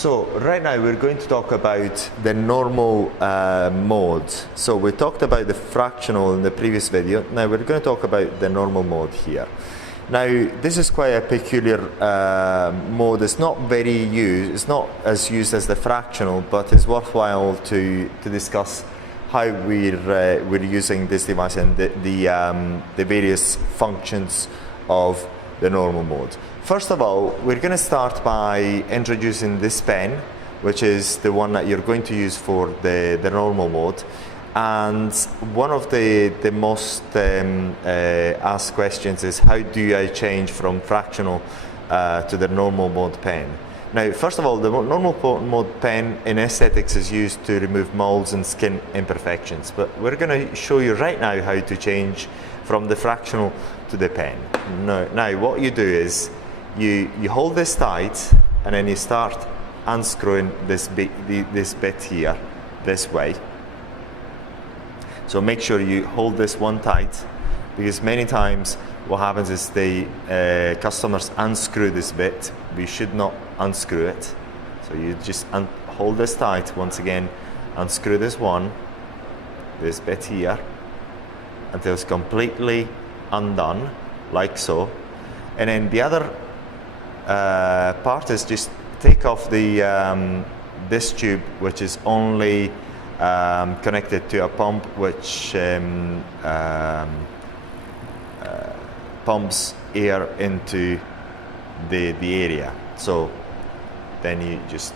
So right now we're going to talk about the normal mode. So we talked about the fractional in the previous video. Now we're going to talk about the normal mode here. Now this is quite a peculiar mode. It's not very used. It's not as used as the fractional, but it's worthwhile to discuss how we're using this device and the various functions of the normal mode. First of all, we're going to start by introducing this pen, which is the one that you're going to use for the normal mode. And one of the most asked questions is, how do I change from fractional to the normal mode pen? Now, first of all, the normal mode pen in aesthetics is used to remove molds and skin imperfections. But we're going to show you right now how to change from the fractional to the pen. Now what you do is, you hold this tight and then you start unscrewing this bit here, this way. So make sure you hold this one tight, because many times what happens is the customers unscrew this bit. We should not unscrew it. So you just hold this tight, once again, unscrew this bit here, until it's completely undone, like so. And then the other part is just take off the this tube, which is only connected to a pump, which pumps air into the area. So then you just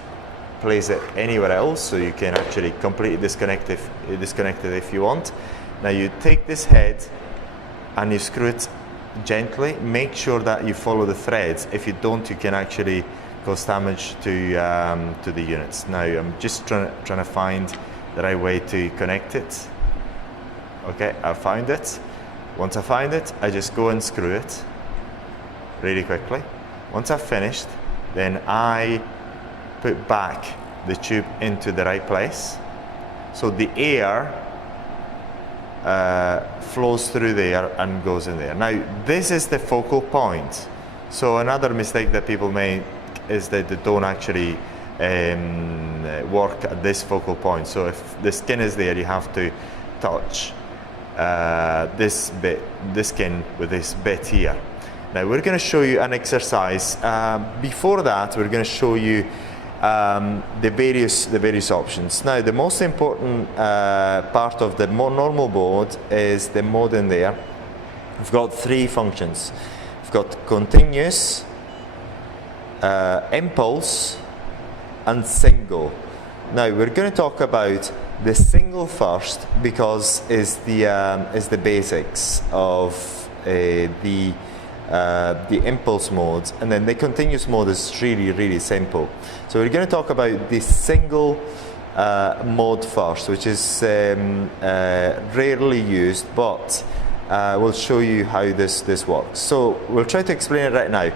place it anywhere else, so you can actually completely disconnect it if you want. Now you take this head and you screw it gently. Make sure that you follow the threads. If you don't, you can actually cause damage to the units. Now I'm just trying to find the right way to connect it. Okay, I found it. Once I find it, I just go and screw it really quickly. Once I've finished, then I put back the tube into the right place, so the air flows through there and goes in there. Now this is the focal point. So another mistake that people make is that they don't actually work at this focal point. So if the skin is there, you have to touch this skin with this bit here. Now we're going to show you an exercise. Before that, we're going to show you the various options. Now the most important part of the normal mode is the mode in there. We've got three functions. We've got continuous, impulse, and single. Now we're going to talk about the single first, because is the basics of the impulse mode, and then the continuous mode is really simple. So we're going to talk about the single mode first, which is rarely used, but we'll show you how this works. So we'll try to explain it right now.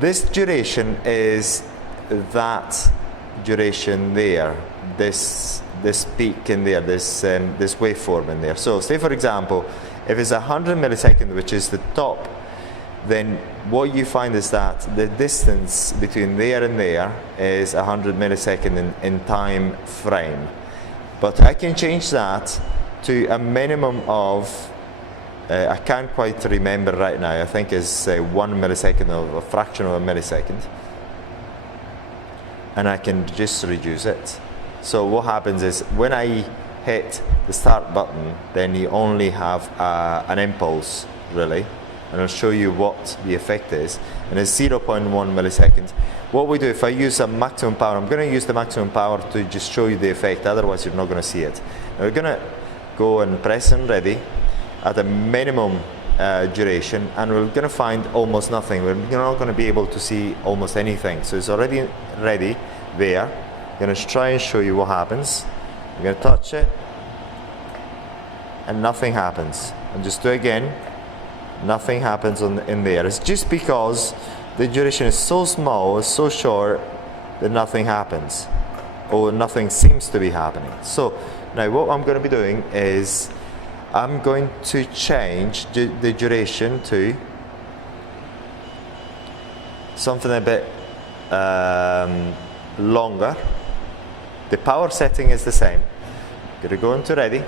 This duration is that duration there, this peak in there, this waveform in there. So say for example, if it's 100 milliseconds, which is the top, then what you find is that the distance between there and there is 100 milliseconds in time frame. But I can change that to a minimum of, I can't quite remember right now, I think it's 1 millisecond, or a fraction of a millisecond. And I can just reduce it. So what happens is, when I hit the start button, then you only have an impulse, really. And I'll show you what the effect is. And it's 0.1 milliseconds. What we do, if I use a maximum power, I'm going to use the maximum power to just show you the effect, otherwise you're not going to see it. Now we're going to go and press and ready at a minimum duration, and we're going to find almost nothing. We're not going to be able to see almost anything. So it's already ready there. I'm going to try and show you what happens. I'm going to touch it, and nothing happens. And just do it again. Nothing happens in there. It's just because the duration is so small, it's so short, that nothing happens, or nothing seems to be happening. So now what I'm going to be doing is, I'm going to change the duration to something a bit longer. The power setting is the same. Gonna go into ready.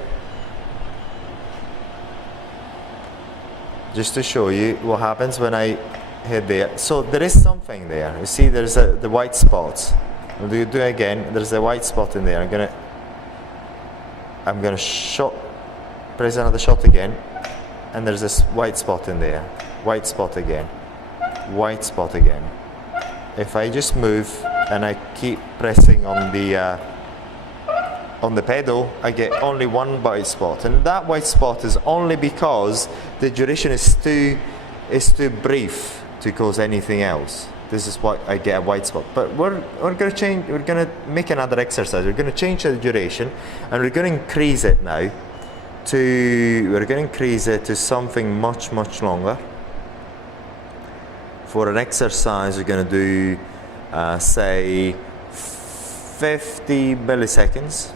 Just to show you what happens when I hit there. So there is something there. You see there's the white spot. I'll do it again. There's a white spot in there. I'm gonna press another shot again, and there's this white spot in there. White spot again. White spot again. If I just move and I keep pressing on the pedal, I get only one white spot, and that white spot is only because the duration is too brief to cause anything else. This is why I get a white spot. But we're going to change. We're going to make another exercise. We're going to change the duration, and we're going to increase it now to something much longer. For an exercise, we're going to do say 50 milliseconds,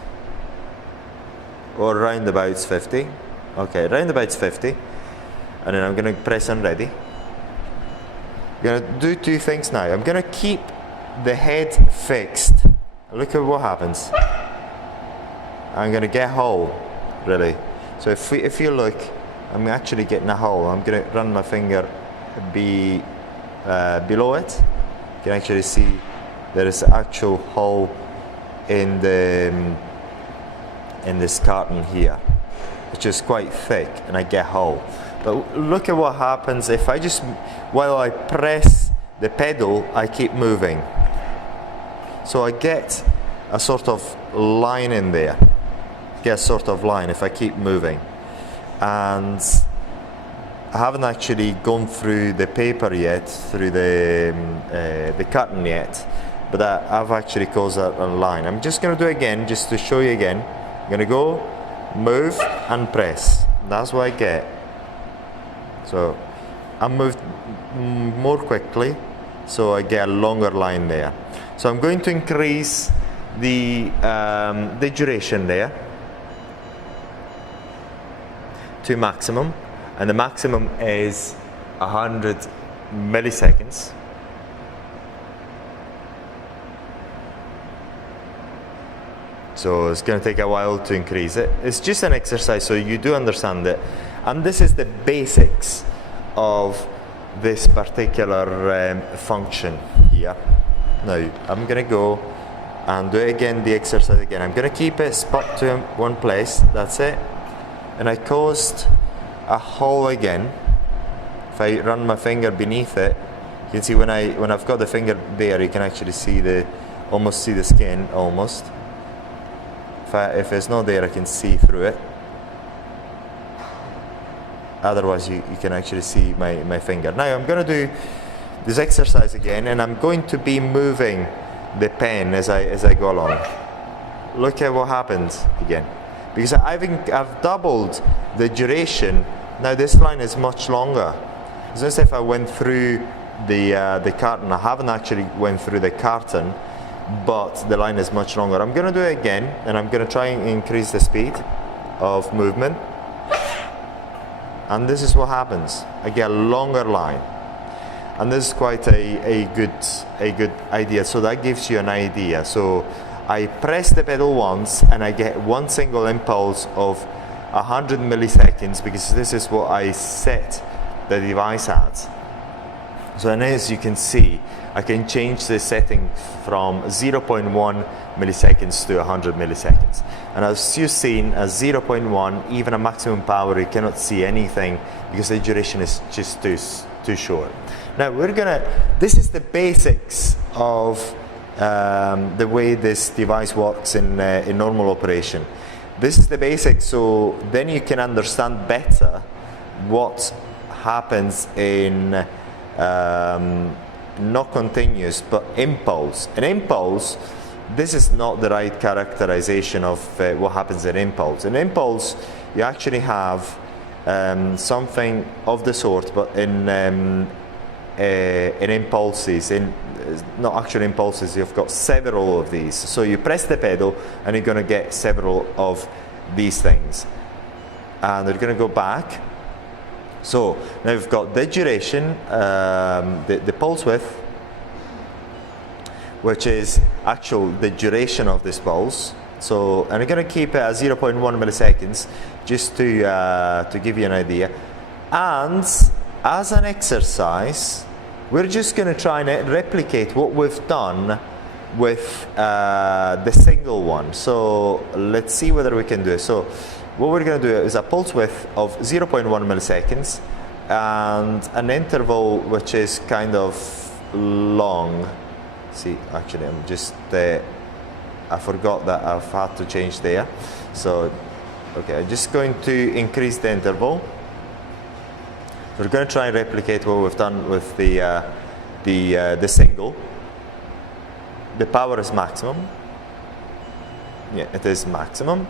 or roundabouts 50. Okay, roundabouts 50, and then I'm going to press on ready. I'm going to do two things now. I'm going to keep the head fixed. Look at what happens. I'm going to get a hole, really. So if you look, I'm actually getting a hole. I'm going to run my finger below it. You can actually see there is an actual hole in this carton here, which is quite thick, and I get a hole. But look at what happens if I just, while I press the pedal, I keep moving. So I get a sort of line in there. Get a sort of line if I keep moving. And I haven't actually gone through the paper yet, through the carton yet, but I've actually caused a line. I'm just going to do it again, just to show you again. I'm going to go, move, and press. That's what I get. So I moved more quickly, so I get a longer line there. So I'm going to increase the duration there to maximum, and the maximum is 100 milliseconds. So it's going to take a while to increase it. It's just an exercise, so you do understand it. And this is the basics of this particular function here. Now I'm going to go and do it again, the exercise again. I'm going to keep it spot to one place, that's it. And I caused a hole again. If I run my finger beneath it, you can see when I've got the finger there, you can actually see almost see the skin, almost. If it's not there, I can see through it. Otherwise, you can actually see my finger. Now I'm going to do this exercise again, and I'm going to be moving the pen as I go along. Look at what happens again. Because I've doubled the duration. Now this line is much longer. It's as if I went through the carton. I haven't actually went through the carton, but the line is much longer. I'm going to do it again, and I'm going to try and increase the speed of movement. And this is what happens. I get a longer line, and this is quite a good idea. So that gives you an idea. So I press the pedal once, and I get one single impulse of 100 milliseconds, because this is what I set the device at. So, and as you can see, I can change the setting from 0.1 milliseconds to 100 milliseconds. And as you've seen, at 0.1, even a maximum power, you cannot see anything because the duration is just too short. Now this is the basics of the way this device works in normal operation. This is the basics, so then you can understand better what happens in not continuous, but impulse. An impulse, this is not the right characterization of what happens in impulse. In impulse, you actually have something of the sort, but in impulses, not actual impulses, you've got several of these. So you press the pedal, and you're going to get several of these things. And we're going to go back. So now we've got the duration, the pulse width, which is the duration of this pulse. So, and I'm going to keep it at 0.1 milliseconds just to give you an idea. And as an exercise, we're just going to try and replicate what we've done with the single one. So let's see whether we can do it. So what we're going to do is a pulse width of 0.1 milliseconds and an interval which is kind of long. See, actually I'm just I forgot that I've had to change there. So okay, I'm just going to increase the interval. We're going to try and replicate what we've done with the single. The power is maximum. Yeah, it is maximum.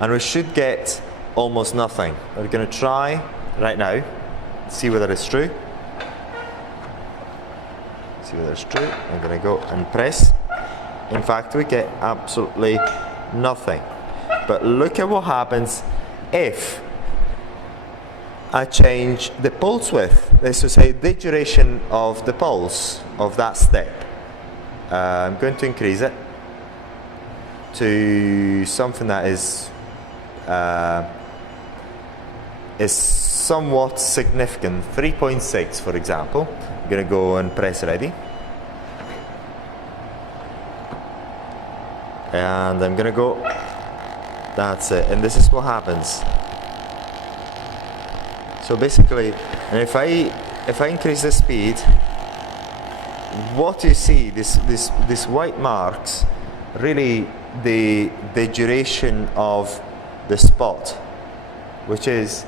And we should get almost nothing. We're going to try right now, see whether it's true. See whether it's true. I'm going to go and press. In fact, we get absolutely nothing. But look at what happens if I change the pulse width. Let's just say the duration of the pulse of that step. I'm going to increase it to something that is somewhat significant, 3.6 for example. I'm going to go and press ready. And I'm going to go, that's it, and this is what happens. So basically, and if I increase the speed, what you see, this white marks, really the duration of the spot, which is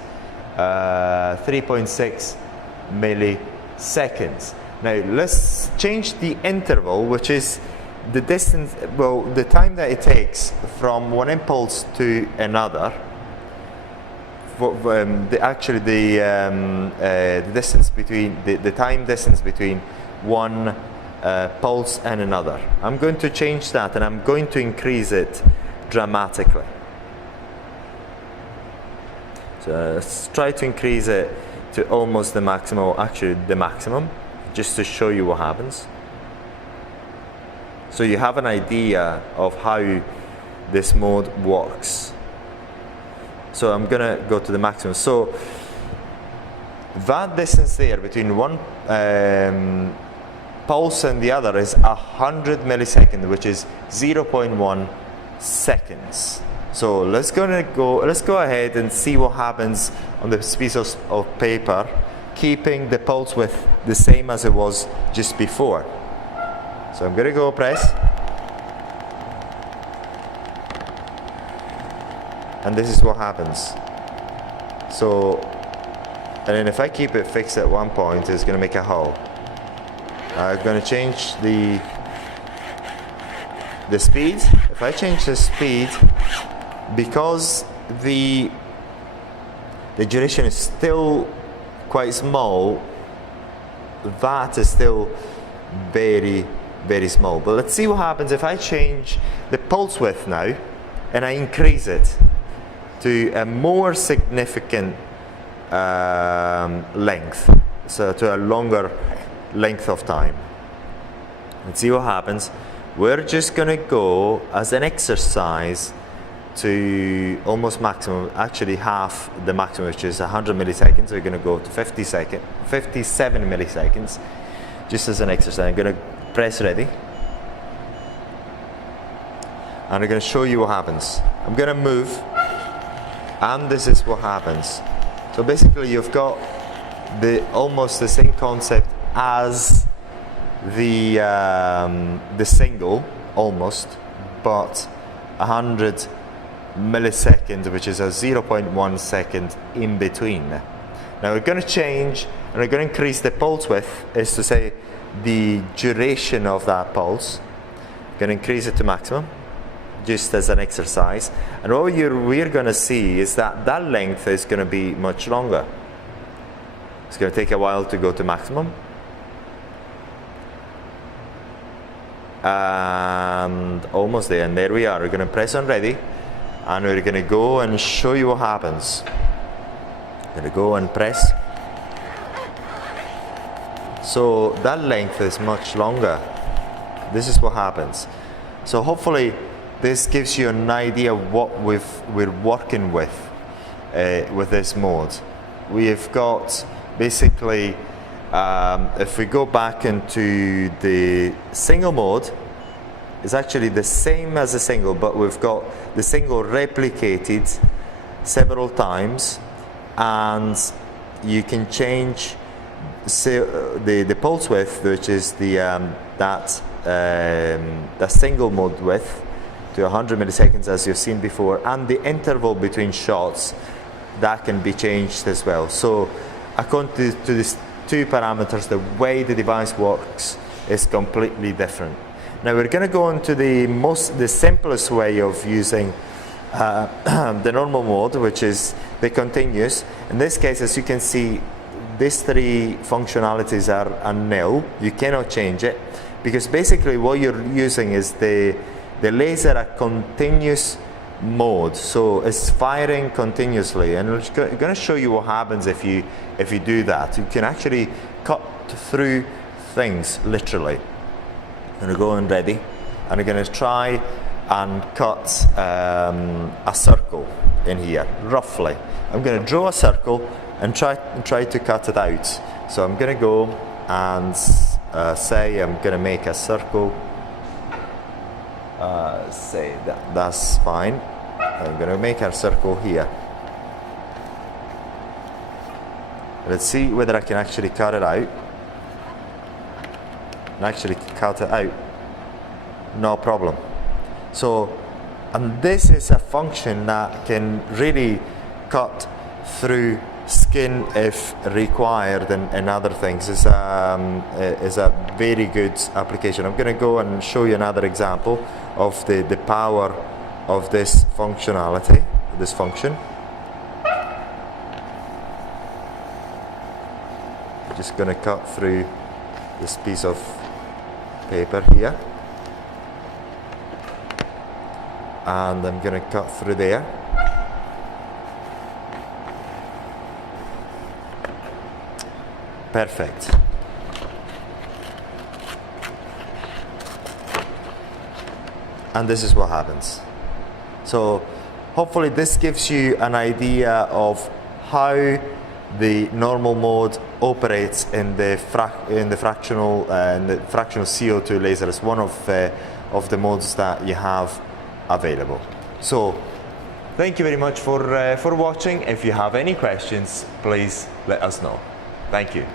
3.6 milliseconds. Now let's change the interval, which is the distance, well, the time that it takes from one impulse to another. The distance between the time distance between one pulse and another. I'm going to change that, and I'm going to increase it dramatically. So let's try to increase it to almost the maximum, actually the maximum, just to show you what happens. So you have an idea of how this mode works. So I'm gonna go to the maximum. So that distance there between one pulse and the other is 100 milliseconds, which is 0.1 seconds. So let's go ahead and see what happens on this piece of paper, keeping the pulse width the same as it was just before. So I'm gonna go press. And this is what happens. So, and then if I keep it fixed at one point, it's going to make a hole. I'm going to change the speed. If I change the speed, because the duration is still quite small, that is still very, very small. But let's see what happens if I change the pulse width now, and I increase it to a more significant length, so to a longer length of time. Let's see what happens. We're just going to go as an exercise to almost maximum, actually half the maximum, which is 100 milliseconds. We're going to go to 57 milliseconds, just as an exercise. I'm going to press ready. And I'm going to show you what happens. I'm going to move. And this is what happens. So basically you've got almost the same concept as the single, almost, but 100 milliseconds, which is a 0.1 second in between. Now we're going to change, and we're going to increase the pulse width, is to say the duration of that pulse. We're going to increase it to maximum, just as an exercise. And what we're going to see is that length is going to be much longer. It's going to take a while to go to maximum. And almost there, and there we are. We're going to press on ready, and we're going to go and show you what happens. I'm going to go and press. So that length is much longer. This is what happens. So hopefully this gives you an idea of what we're working with this mode. We've got basically, if we go back into the single mode, it's actually the same as a single, but we've got the single replicated several times, and you can change the pulse width, which is the single mode width, to 100 milliseconds as you've seen before, and the interval between shots, that can be changed as well. So according to these two parameters, the way the device works is completely different. Now we're going to go into the simplest way of using the normal mode, which is the continuous. In this case, as you can see, these three functionalities are nil. You cannot change it, because basically what you're using is the laser at continuous mode, so it's firing continuously, and I'm going to show you what happens if you do that. You can actually cut through things literally. I'm going to go on ready, and I'm going to try and cut a circle in here roughly. I'm going to draw a circle and try to cut it out. So I'm going to go and say I'm going to make a circle. Say that's fine. I'm going to make a circle here. Let's see whether I can actually cut it out. And actually cut it out. No problem. So, and this is a function that can really cut through skin if required, and other things. Is a very good application. I'm going to go and show you another example of the power of this functionality, this function. I'm just going to cut through this piece of paper here, and I'm going to cut through there. Perfect. And this is what happens. So hopefully this gives you an idea of how the normal mode operates in the fractional CO2 laser. It's one of the modes that you have available. So thank you very much for watching. If you have any questions, please let us know. Thank you.